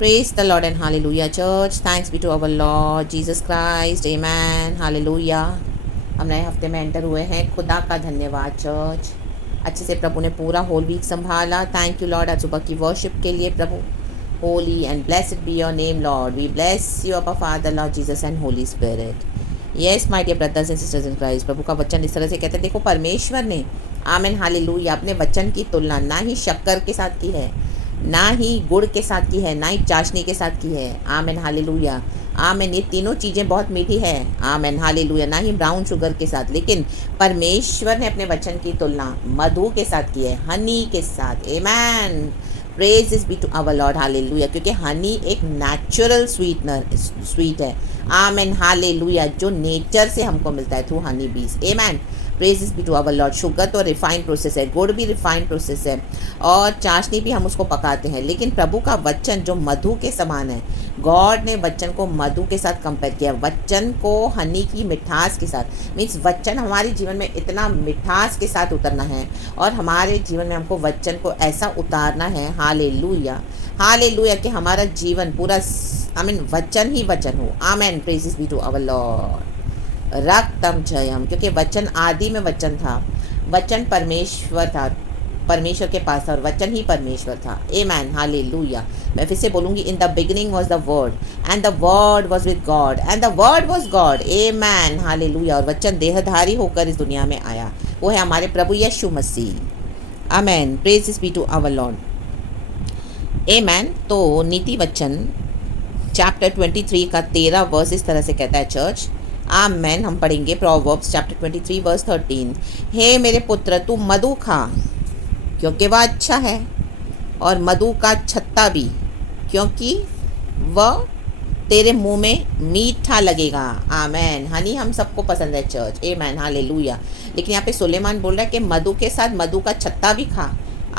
Praise the Lord and hallelujah church. Thanks be to our Lord Jesus Christ. Amen. Hallelujah. हम नए हफ्ते में enter हुए हैं. खुदा का धन्यवाद चर्च. अच्छे से प्रभु ने पूरा होल वीक संभाला. थैंक यू लॉर्ड आज सुबह की वर्शिप के लिए प्रभु. Holy and blessed be your name Lord. We bless you our father Lord Jesus and holy spirit. Yes my dear brothers and sisters in Christ. प्रभु का वचन इस तरह से कहते हैं, देखो परमेश्वर ने आमेन हालेलुया अपने वचन की तुलना ना ही शक्कर के साथ की है, ना ही गुड़ के साथ की है, ना ही चाशनी के साथ की है. आमेन हालेलुया. आमेन. ये तीनों चीज़ें बहुत मीठी है. आमेन हालेलुया. ना ही ब्राउन शुगर के साथ, लेकिन परमेश्वर ने अपने वचन की तुलना मधु के साथ की है, हनी के साथ. आमेन. Praise is be to our Lord हालेलुया. क्योंकि हनी एक नेचुरल स्वीट है. आमेन हालेलुया. जो नेचर से हमको मिलता है थ्रू हनी बीज. आमेन. Praise is be to our Lord. Sugar तो रिफाइंड प्रोसेस है, गुड़ भी रिफाइंड प्रोसेस है, और चाशनी भी हम उसको पकाते हैं. लेकिन प्रभु का वचन जो मधु के समान है, गॉड ने वचन को मधु के साथ कंपेयर किया, वचन को हनी की मिठास के साथ. मीन्स वचन हमारे जीवन में इतना मिठास के साथ उतरना है, और हमारे जीवन में हमको वचन को ऐसा उतारना है. हालेलुया हालेलुया कि हमारा जीवन पूरा आमीन वचन ही वचन हो. आमेन. Praise is be to our Lord. रक्तम जयम. क्योंकि वचन आदि में वचन था, वचन परमेश्वर था, परमेश्वर के पास था, और वचन ही परमेश्वर था. Amen hallelujah. मैं फिर से बोलूँगी, in the beginning was the word and the word was with God and the word was God. Amen hallelujah. और वचन देहधारी होकर इस दुनिया में आया, वो है हमारे प्रभु यीशु मसीह. Amen. Praise is be to our Lord. Amen. तो नीति वचन चैप्टर 23 का 13 वर्स इस तरह से कहता है चर्च. आमेन. हम पढ़ेंगे प्रोवर्ब्स चैप्टर 23 वर्स 13. हे मेरे पुत्र, तू मधु खा क्योंकि वह अच्छा है, और मधु का छत्ता भी क्योंकि वह तेरे मुंह में मीठा लगेगा. आमेन. हनी हम सबको पसंद है चर्च. Amen hallelujah. लेकिन यहाँ पे सुलेमान बोल रहा है कि मधु के साथ मधु का छत्ता भी खा.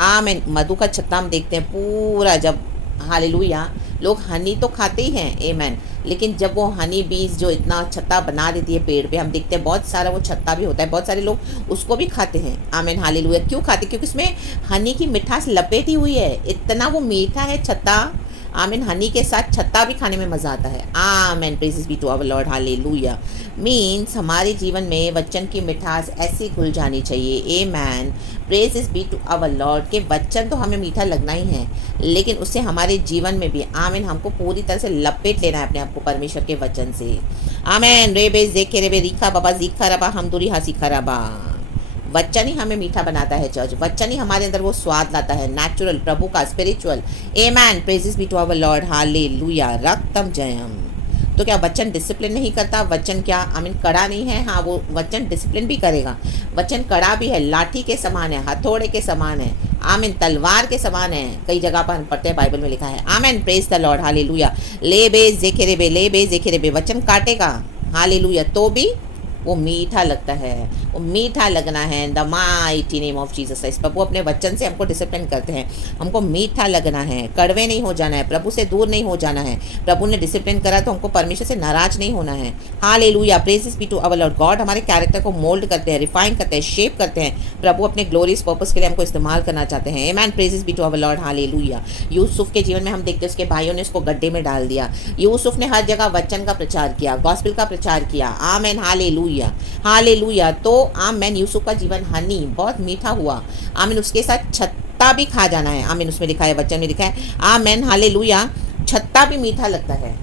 आमेन. मधु का छत्ता हम देखते हैं पूरा, जब हालेलुया लोग हनी तो खाते ही हैं. आमेन. लेकिन जब वो हनी बीज जो इतना छत्ता बना देती है पेड़ पे, हम देखते हैं बहुत सारा वो छत्ता भी होता है, बहुत सारे लोग उसको भी खाते हैं. Amen hallelujah. क्यों खाते? क्योंकि उसमें हनी की मिठास लपेटी हुई है, इतना वो मीठा है छत्ता. आमीन. हनी के साथ छत्ता भी खाने में मज़ा आता है. Amen. Praise be to our Lord hallelujah. Means हमारे जीवन में वचन की मिठास ऐसी घुल जानी चाहिए. Amen. Praise is be to our Lord के वचन तो हमें मीठा लगना ही है, लेकिन उससे हमारे जीवन में भी आमीन हमको पूरी तरह से लपेट लेना है अपने आप को परमेश्वर के वचन से. आमेन. रेबे जेके रेबे रीखा बाबा जीखा रबा हमदुरी हासिखा रबा. वचन ही हमें मीठा बनाता है चर्च. वचन ही हमारे अंदर वो स्वाद लाता है, नेचुरल प्रभु का, spiritual. Amen. Praises be to our Lord hallelujah. रक्तम जयम. तो क्या वचन डिसिप्लिन नहीं करता? वचन क्या आमीन कड़ा नहीं है? हाँ, वो वचन डिसिप्लिन भी करेगा. वचन कड़ा भी है, लाठी के समान है, हथौड़े के समान है. आमीन. तलवार के समान है. कई जगह पर हम पढ़ते हैं, बाइबल में लिखा है. आमीन. Praise the Lord hallelujah. ले बे जेखेरेबे, ले बे जेखेरेबे. वचन काटेगा हालेलुया, तो भी वो मीठा लगता है. वो मीठा लगना है. The mighty name of Jesus Christ. प्रभु अपने वचन से हमको डिसिप्लिन करते हैं. हमको मीठा लगना है, कड़वे नहीं हो जाना है, प्रभु से दूर नहीं हो जाना है. प्रभु ने डिसिप्लिन करा तो हमको परमेश्वर से नाराज नहीं होना है. Hallelujah. Praise be to our Lord. God हमारे कैरेक्टर को मोल्ड करते हैं, रिफाइन करते हैं, शेप करते हैं. प्रभु अपने ग्लोरियस पर्पस के लिए हमको इस्तेमाल करना चाहते हैं. Amen. Praise be to our Lord hallelujah. यूसुफ के जीवन में हम देखते हैं उसके भाइयों ने उसको गड्ढे में डाल दिया. यूसुफ ने हर जगह वचन का प्रचार किया, गॉस्पेल का प्रचार किया. Amen hallelujah hallelujah. तो आमेन. यूसुफ का जीवन हनी बहुत मीठा हुआ. आमीन. उसके साथ छत्ता भी खा जाना है. आमीन. उसमें लिखा है, वचन में लिखा है. आमेन हालेलुया. छत्ता भी मीठा लगता है.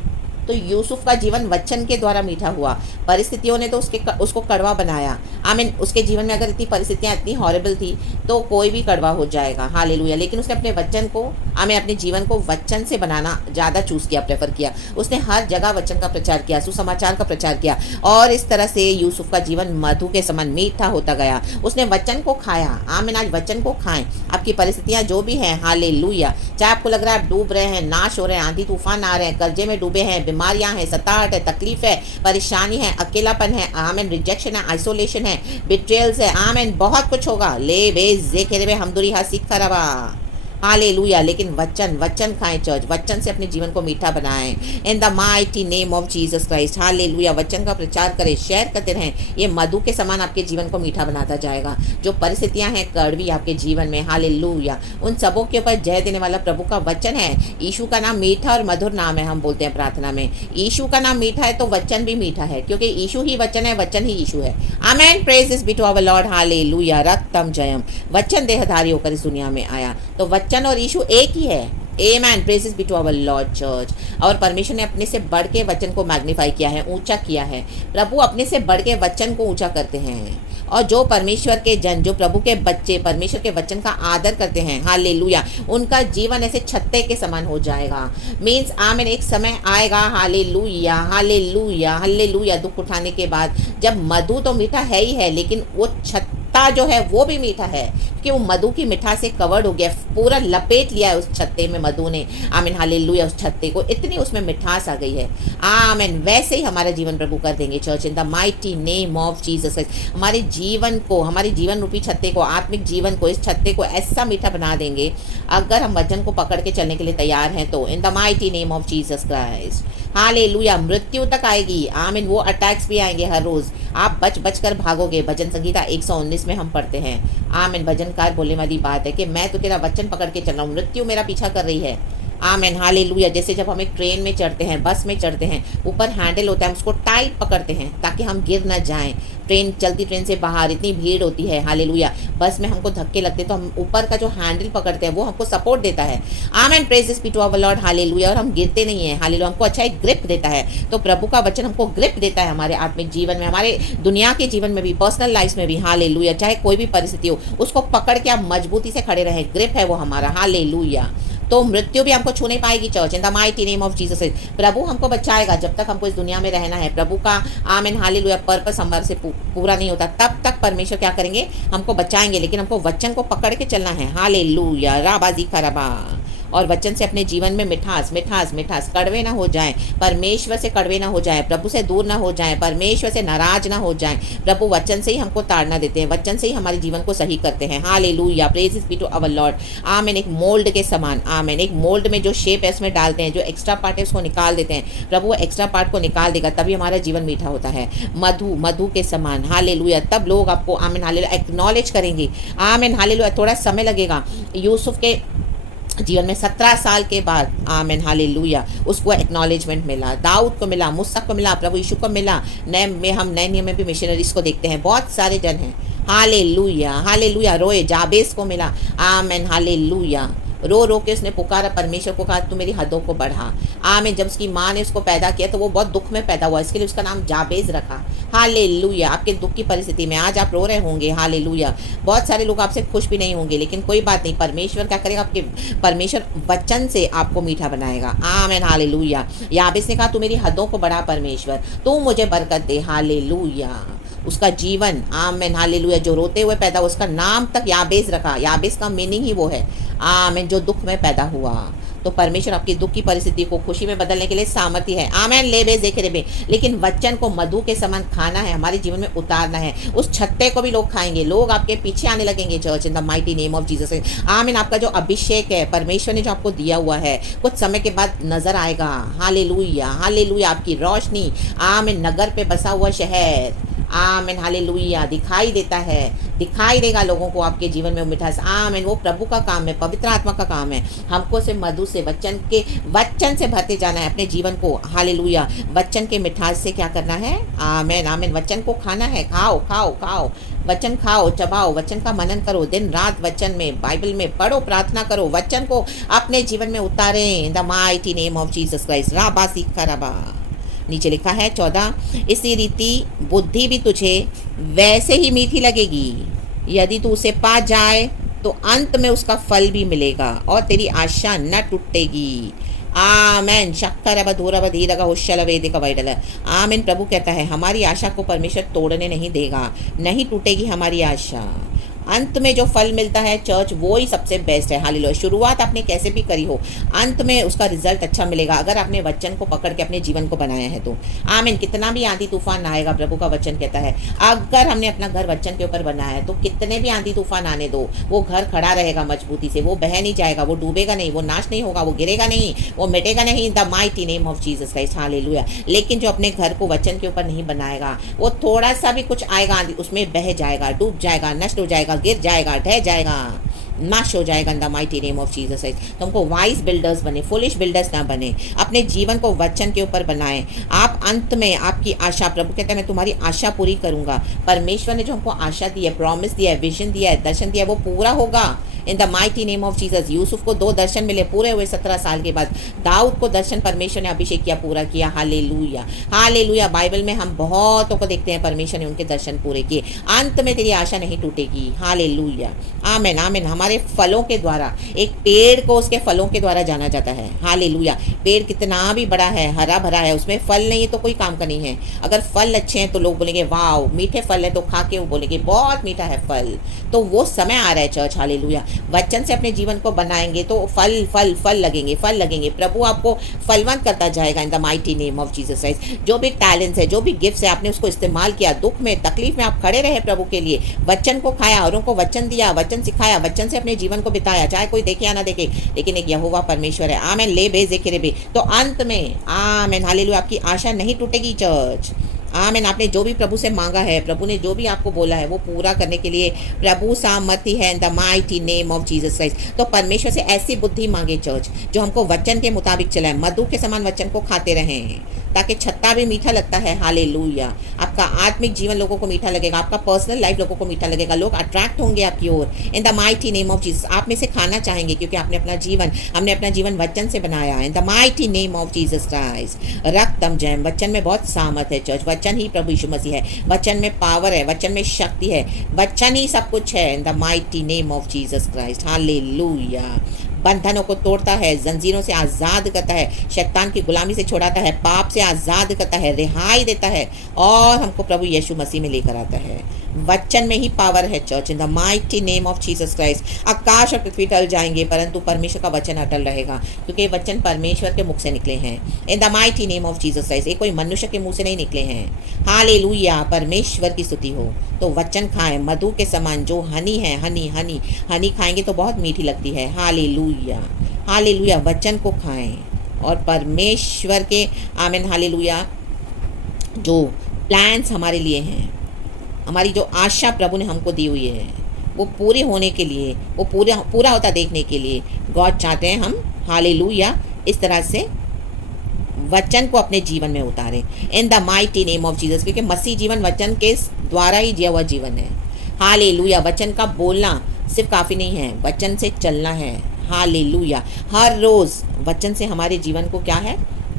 तो यूसुफ का जीवन वचन के द्वारा मीठा हुआ. परिस्थितियों ने तो उसको कड़वा बनाया. आमीन. उसके जीवन में अगर इतनी परिस्थितियाँ इतनी हॉरेबल थी तो कोई भी कड़वा हो जाएगा. हालेलुया. लेकिन उसने अपने वचन को आमीन अपने जीवन को वचन से बनाना ज़्यादा चूज़ किया, प्रेफर किया. उसने हर जगह वचन का प्रचार किया, सुसमाचार का प्रचार किया, और इस तरह से यूसुफ का जीवन मधु के समान मीठा होता गया. उसने वचन को खाया. आमीन. आज वचन को खाएं. आपकी परिस्थितियाँ जो भी हैं हालेलुया, चाहे आपको लग रहा है आप डूब रहे हैं, नाश हो रहे हैं, आंधी तूफान आ रहे हैं, कर्जे में डूबे हैं, बीमारियां हैं, सताहट है, तकलीफ है, परेशानी है, अकेलापन है, आमेन, रिजेक्शन है, आइसोलेशन है, बिट्रेयल्स है. आमेन. बहुत कुछ होगा. ले बे जेखेरेबे हमदुरी हासिखा रबा. हालेलुया। लेकिन वचन वचन खाएं चर्च, वचन से अपने जीवन को मीठा बनाएं इन the mighty name of Jesus Christ. Hallelujah. वचन का प्रचार करें, शेयर करते रहें, ये मधु के समान आपके जीवन को मीठा बनाता जाएगा। जो परिस्थितियां हैं कड़वी आपके जीवन में, हालेलुया, उन सबों के ऊपर जय देने वाला प्रभु का वचन है। यीशु का नाम मीठा और मधुर नाम है, हम बोलते हैं प्रार्थना में। यीशु का नाम मीठा है तो वचन भी मीठा है, क्योंकि यीशु ही वचन है, वचन ही यीशु है। Amen. Praise be to our Lord. Hallelujah. रक्तम जयम। वचन देहधारी होकर इस दुनिया में आया, तो वचन और यीशु एक ही है। Amen. Praises be to our Lord church. और परमेश्वर ने अपने से बढ़ के वचन को मैग्नीफाई किया है, ऊंचा किया है। प्रभु अपने से बढ़ के वचन को ऊंचा करते हैं, और जो परमेश्वर के जन, जो प्रभु के बच्चे परमेश्वर के वचन का आदर करते हैं, हालेलुया, उनका जीवन ऐसे छत्ते के समान हो जाएगा। मीन्स आमेन। एक समय आएगा, हालेलुया हालेलुया हालेलुया, दुख उठाने के बाद, जब मधु तो मीठा है ही है, लेकिन वो छत्ता जो है वो भी मीठा है, कि वो मधु की मिठास से कवर्ड हो गया, पूरा लपेट लिया है उस छत्ते में मधु ने। आमीन हालेलुया। उस छत्ते को इतनी उसमें मिठास आ गई है। आमीन। वैसे ही हमारा जीवन प्रभु कर देंगे church in the mighty name of Jesus. हमारे जीवन को, हमारे जीवन रूपी छत्ते को, आत्मिक जीवन को, इस छत्ते को ऐसा मीठा बना देंगे अगर हम वचन को पकड़ के चलने के लिए तैयार हैं तो, इन the mighty name of Jesus Christ. Hallelujah. मृत्यु तक आएगी, आमीन। वो अटैक्स भी आएंगे हर रोज, आप बच बच कर भागोगे। भजन संगीता 119 में हम पढ़ते हैं, आमीन। भजनकार बोलने वाली बात है कि मैं तो तेरा वचन पकड़ के चल रहा हूँ, मृत्यु मेरा पीछा कर रही है। आमीन हालेलुया। जैसे जब हम एक ट्रेन में चढ़ते हैं, बस में चढ़ते हैं, ऊपर हैंडल होता है, हम उसको टाइट पकड़ते हैं ताकि हम गिर ना जाएं। ट्रेन चलती, ट्रेन से बाहर इतनी भीड़ होती है, हालेलुया, बस में हमको धक्के लगते हैं, तो हम ऊपर का जो हैंडल पकड़ते हैं वो हमको सपोर्ट देता है। आमीन। Praises be to our Lord. Hallelujah. और हम गिरते नहीं है, हालेलुया, हमको अच्छा एक ग्रिप देता है। तो प्रभु का वचन हमको ग्रिप देता है हमारे आत्मिक जीवन में, हमारे दुनिया के जीवन में भी, पर्सनल लाइफ में भी। हालेलुया। चाहे कोई भी परिस्थिति हो, उसको पकड़ के आप मजबूती से खड़े रहें, ग्रिप है वो हमारा। हालेलुया। तो मृत्यु भी हमको छू नहीं पाएगी church in the mighty name of Jesus. प्रभु हमको बचाएगा जब तक हमको इस दुनिया में रहना है। प्रभु का आमीन हालेलुया पर्पस हमारे से पूरा नहीं होता, तब तक परमेश्वर क्या करेंगे, हमको बचाएंगे, लेकिन हमको वचन को पकड़ के चलना है। हालेलुया। राबाजी खराबा। और वचन से अपने जीवन में मिठास मिठास मिठास, कड़वे ना हो जाएं, परमेश्वर से कड़वे ना हो जाएं, प्रभु से दूर ना हो जाएं, परमेश्वर से नाराज ना हो जाएं। प्रभु वचन से ही हमको ताड़ना देते हैं, वचन से ही हमारे जीवन को सही करते हैं। Hallelujah. Praise be to our Lord. आमीन। एक मोल्ड के समान, आमीन, एक मोल्ड में जो शेप है उसमें डालते हैं, जो एक्स्ट्रा पार्ट है उसको निकाल देते हैं, प्रभु वो एक्स्ट्रा पार्ट को निकाल देगा, तभी हमारा जीवन मीठा होता है, मधु मधु के समान। हालेलुया। तब लोग आपको आमीन हालेलुया एक्नॉलेज करेंगे। आमीन हालेलुया। थोड़ा समय लगेगा। यूसुफ के जीवन में 17 साल के बाद आमीन हालेलुया उसको एक्नॉलेजमेंट मिला, दाऊद को मिला, मूसा को मिला, प्रभु यीशु को मिला। नए में हम नए नियम में भी मिशनरीज को देखते हैं, बहुत सारे जन हैं। Hallelujah hallelujah. रोए जाबेस को मिला, आमीन हालेलुया। रो रो के उसने पुकारा परमेश्वर को, कहा तू मेरी हदों को बढ़ा। आमीन। जब उसकी माँ ने उसको पैदा किया तो वो बहुत दुख में पैदा हुआ, इसके लिए उसका नाम जाबेज रखा। हालेलुया। आपके दुख की परिस्थिति में आज आप रो रहे होंगे, हालेलुया, बहुत सारे लोग आपसे खुश भी नहीं होंगे, लेकिन कोई बात नहीं, परमेश्वर क्या करेगा, आपके परमेश्वर वचन से आपको मीठा बनाएगा। आमीन हालेलुया। याबेस ने कहा तू मेरी हदों को बढ़ा परमेश्वर, तू मुझे बरकत दे। हालेलुया। उसका जीवन आमीन हालेलुया, जो रोते हुए पैदा हुआ, उसका नाम तक याबेस रखा। याबेस का मीनिंग ही वो है, आमीन, जो दुख में पैदा हुआ। तो परमेश्वर आपकी दुख की परिस्थिति को खुशी में बदलने के लिए सामर्थ्य है। आमीन। लेबे देख रेबे। लेकिन वचन को मधु के समान खाना है, हमारे जीवन में उतारना है। उस छत्ते को भी लोग खाएंगे, लोग आपके पीछे आने लगेंगे church in the mighty name of Jesus. आमीन। आपका जो अभिषेक है परमेश्वर ने जो आपको दिया हुआ है, कुछ समय के बाद नजर आएगा। Hallelujah hallelujah. आपकी रोशनी, आमीन, नगर पे बसा हुआ शहर, आमीन हालेलुया, दिखाई देता है, दिखाई देगा लोगों को आपके जीवन में मिठास। आमीन। वो प्रभु का काम है, पवित्र आत्मा का काम है, हमको से मधु से वचन से भरते जाना है अपने जीवन को। हालेलुया। वचन के मिठास से क्या करना है, आमीन आमीन, वचन को खाना है। खाओ खाओ खाओ, वचन खाओ, चबाओ, वचन का मनन करो, दिन रात वचन में, बाइबल में पढ़ो, प्रार्थना करो, वचन को अपने जीवन में उतारें in the mighty name of Jesus Christ. राबा सीखा रबा। नीचे लिखा है 14, इसी रीति बुद्धि भी तुझे वैसे ही मीठी लगेगी, यदि तू उसे पा जाए तो अंत में उसका फल भी मिलेगा और तेरी आशा न टूटेगी। आमेन। शक्कर अब धूर अब धीर हुशल वेदिक वैडल। आमीन। प्रभु कहता है हमारी आशा को परमेश्वर तोड़ने नहीं देगा, नहीं टूटेगी हमारी आशा। अंत में जो फल मिलता है चर्च, वो ही सबसे बेस्ट है। हालेलुया। शुरुआत आपने कैसे भी करी हो, अंत में उसका रिजल्ट अच्छा मिलेगा अगर आपने वचन को पकड़ के अपने जीवन को बनाया है तो। आमीन। कितना भी आंधी तूफान आएगा, प्रभु का वचन कहता है, अगर हमने अपना घर वचन के ऊपर बनाया है तो कितने भी आंधी तूफान आने दो, वो घर खड़ा रहेगा मजबूती से, वो बह नहीं जाएगा, वो डूबेगा नहीं, वो नाश नहीं होगा, वो गिरेगा नहीं, वो मिटेगा नहीं, इन the mighty name of Jesus Christ. Hallelujah. लेकिन जो अपने घर को वचन के ऊपर नहीं बनाएगा, वो थोड़ा सा भी कुछ आएगा आंधी, उसमें बह जाएगा, डूब जाएगा, नष्ट हो जाएगा, गिर जाएगा, ढह जाएगा, नाश हो जाएगा इन the mighty name of Jesus Christ. तो हमको वाइज बिल्डर्स बने, फुलिश बिल्डर्स ना बने, अपने जीवन को वचन के ऊपर बनाएं। आप अंत में आपकी आशा, प्रभु कहते हैं मैं तुम्हारी आशा पूरी करूंगा। परमेश्वर ने जो हमको आशा दी है, प्रॉमिस दिया है, विजन दिया है, दर्शन दिया है, वो पूरा होगा इन the mighty name of Jesus. Yusuf को 2 दर्शन मिले पूरे हुए 17 साल के बाद। दाऊद को दर्शन परमेश्वर ने अभिषेक किया, पूरा किया। Hallelujah, hallelujah. बाइबल में हम बहुतों को देखते हैं परमेश्वर ने उनके दर्शन पूरे किए। अंत में तेरी आशा नहीं टूटेगी। हालेलुया, आमीन, आमीन। हमारे फलों के द्वारा, एक पेड़ को उसके फलों के द्वारा जाना जाता है। हालेलुया। पेड़ कितना भी बड़ा है, हरा भरा है, उसमें फल नहीं है तो कोई काम का नहीं है। अगर फल अच्छे हैं तो लोग बोलेंगे वाओ मीठे फल है, तो खा के वो बोलेंगे बहुत मीठा है फल। तो वो समय आ रहा है चर्च। हालेलुया। वचन से अपने जीवन को बनाएंगे तो फल फल फल लगेंगे, फल लगेंगे। प्रभु आपको फलवंत करता जाएगा इन the mighty name of Jesus Christ. जो भी टैलेंट्स है, जो भी गिफ्ट्स है, आपने उसको इस्तेमाल किया, दुख में तकलीफ में आप खड़े रहे प्रभु के लिए, वचन को खाया, औरों को वचन दिया, वचन सिखाया, वचन से अपने जीवन को बिताया, चाहे कोई देखे या ना देखे, लेकिन एक यहोवा परमेश्वर है। आमीन। ले बेजे रे। तो अंत में आमीन, हालेलुया, आपकी आशा नहीं टूटेगी चर्च। आमीन। आपने जो भी प्रभु से मांगा है, प्रभु ने जो भी आपको बोला है, वो पूरा करने के लिए प्रभु सामर्थ्य है इन the mighty name of Jesus Christ. तो परमेश्वर से ऐसी बुद्धि मांगे चर्च, जो हमको वचन के मुताबिक चलाए, मधु के समान वचन को खाते रहें, ताकि छत्ता भी मीठा लगता है। हालेलुया। आपका आत्मिक जीवन लोगों को मीठा लगेगा, आपका पर्सनल लाइफ लोगों को मीठा लगेगा, लोग अट्रैक्ट होंगे आपकी ओर in the mighty name of Jesus. आप में से खाना चाहेंगे क्योंकि हमने अपना जीवन वचन से बनाया in the mighty name of Jesus Christ. रक्तम जयम। वचन में बहुत सामर्थ है चर्च। वचन ही प्रभु यीशु मसीह है, वचन में पावर है, वचन में शक्ति है, वचन ही सब कुछ है इन the mighty name of Jesus Christ. Hallelujah. बंधनों को तोड़ता है, जंजीरों से आज़ाद करता है, शैतान की गुलामी से छुड़ाता है, पाप से आज़ाद करता है, रिहाई देता है और हमको प्रभु यीशु मसीह में लेकर आता है। वचन में ही पावर है church in the mighty name of Jesus Christ. आकाश और पृथ्वी टल जाएंगे परंतु परमेश्वर का वचन अटल रहेगा, क्योंकि वचन परमेश्वर के मुख से निकले हैं इन the mighty name of Jesus Christ. ये कोई मनुष्य के मुंह से नहीं निकले हैं। हालेलुया। परमेश्वर की स्तुति हो। तो वचन खाएं मधु के समान, जो हनी है, हनी हनी हनी खाएंगे तो बहुत मीठी लगती है। Hallelujah, hallelujah. वचन को खाएं और परमेश्वर के आमीन, हालेलुया, जो प्लान्स हमारे लिए हैं, हमारी जो आशा प्रभु ने हमको दी हुई है, वो पूरे होने के लिए, वो पूरा होता देखने के लिए गॉड चाहते हैं हम, हालेलुया, इस तरह से वचन को अपने जीवन में उतारें in the mighty name of Jesus. क्योंकि मसीह जीवन वचन के द्वारा ही जिया हुआ जीवन है। हालेलुया। वचन का बोलना सिर्फ काफ़ी नहीं है, वचन से चलना है। हालेलुया। हर रोज़ वचन से हमारे जीवन को क्या है,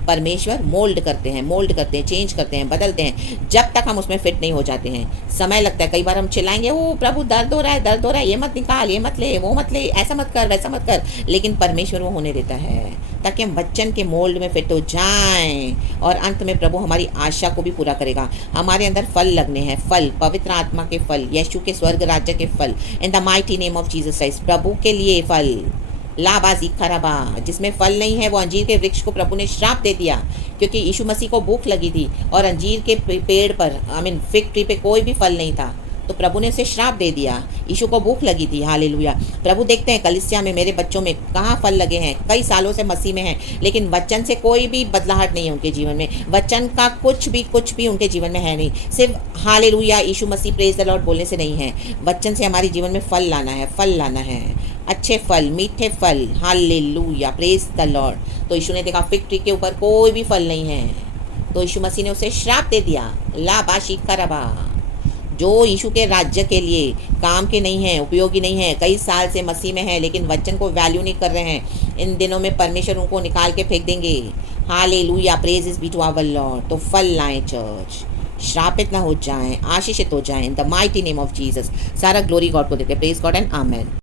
परमेश्वर मोल्ड करते हैं, चेंज करते हैं, बदलते हैं, जब तक हम उसमें फिट नहीं हो जाते हैं। समय लगता है। कई बार हम चिल्लाएंगे, ओ प्रभु दर्द हो रहा है, ये मत निकाल, ये मत ले, वो मत ले, ऐसा मत कर, वैसा मत कर, लेकिन परमेश्वर वो होने देता है ताकि हम वचन के मोल्ड में फिट हो जाएं और अंत में प्रभु हमारी आशा को भी पूरा करेगा। हमारे अंदर फल लगने हैं, फल, पवित्र आत्मा के फल, यीशु के स्वर्ग राज्य के फल in the mighty name of Jesus Christ. प्रभु के लिए फल, लाबाजी खराबा। जिसमें फल नहीं है वो अंजीर के वृक्ष को प्रभु ने श्राप दे दिया, क्योंकि यीशु मसीह को भूख लगी थी और अंजीर के पेड़ पर, फिग ट्री पे कोई भी फल नहीं था, तो प्रभु ने उसे श्राप दे दिया। यीशु को भूख लगी थी। हालेलुया। प्रभु देखते हैं कलीसिया में, मेरे बच्चों में कहाँ फल लगे हैं, कई सालों से मसीह में हैं, लेकिन वचन से कोई भी बदलाहट नहीं है उनके जीवन में, वचन का कुछ भी उनके जीवन में है नहीं। सिर्फ हालेलुया यीशु मसीह प्रेज द लॉर्ड बोलने से नहीं है, वचन से हमारे जीवन में फल लाना है, फल लाना है, अच्छे फल, मीठे फल। Hallelujah, praise the Lord. तो यीशु ने देखा फिग ट्री के ऊपर कोई भी फल नहीं है, तो यीशु मसीह ने उसे श्राप दे दिया, लाबाशी खराबा। जो यीशु के राज्य के लिए काम के नहीं हैं, उपयोगी नहीं है, कई साल से मसीह में है लेकिन वचन को वैल्यू नहीं कर रहे हैं, इन दिनों में परमेश्वर उनको निकाल के फेंक देंगे। Hallelujah, praise is be to our Lord. तो फल लाएं चर्च, श्रापित ना हो जाएं, आशीषित हो जाएं इन the mighty name of Jesus. सारा ग्लोरी गॉड को देते, प्रेज गॉड एंड आमेन।